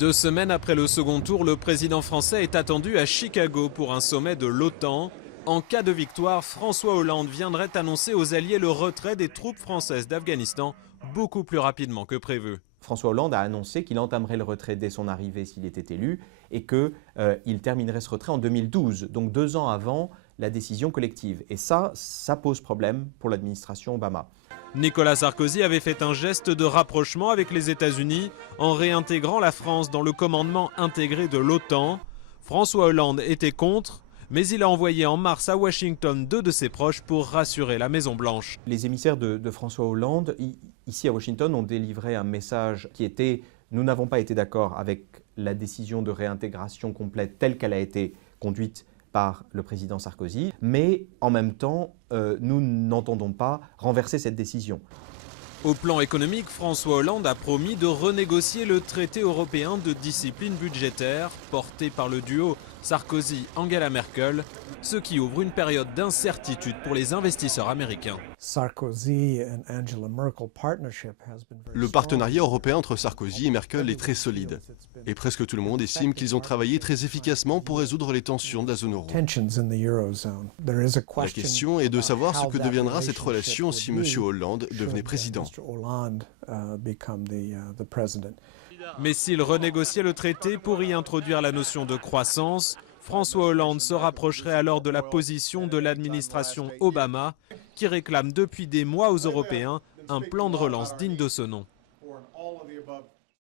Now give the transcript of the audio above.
2 semaines après le second tour, le président français est attendu à Chicago pour un sommet de l'OTAN. En cas de victoire, François Hollande viendrait annoncer aux alliés le retrait des troupes françaises d'Afghanistan beaucoup plus rapidement que prévu. François Hollande a annoncé qu'il entamerait le retrait dès son arrivée s'il était élu et qu'il terminerait ce retrait en 2012, donc 2 ans avant la décision collective. Et ça pose problème pour l'administration Obama. Nicolas Sarkozy avait fait un geste de rapprochement avec les États-Unis en réintégrant la France dans le commandement intégré de l'OTAN. François Hollande était contre, mais il a envoyé en mars à Washington 2 de ses proches pour rassurer la Maison-Blanche. Les émissaires de François Hollande, ici à Washington, ont délivré un message qui était « Nous n'avons pas été d'accord avec la décision de réintégration complète telle qu'elle a été conduite par le président Sarkozy, mais en même temps, nous n'entendons pas renverser cette décision. » Au plan économique, François Hollande a promis de renégocier le traité européen de discipline budgétaire porté par le duo Sarkozy-Angela Merkel, ce qui ouvre une période d'incertitude pour les investisseurs américains. Le partenariat européen entre Sarkozy et Merkel est très solide. Et presque tout le monde estime qu'ils ont travaillé très efficacement pour résoudre les tensions de la zone euro. La question est de savoir ce que deviendra cette relation si M. Hollande devenait président. Mais s'il renégociait le traité pour y introduire la notion de croissance, François Hollande se rapprocherait alors de la position de l'administration Obama, qui réclame depuis des mois aux Européens un plan de relance digne de ce nom.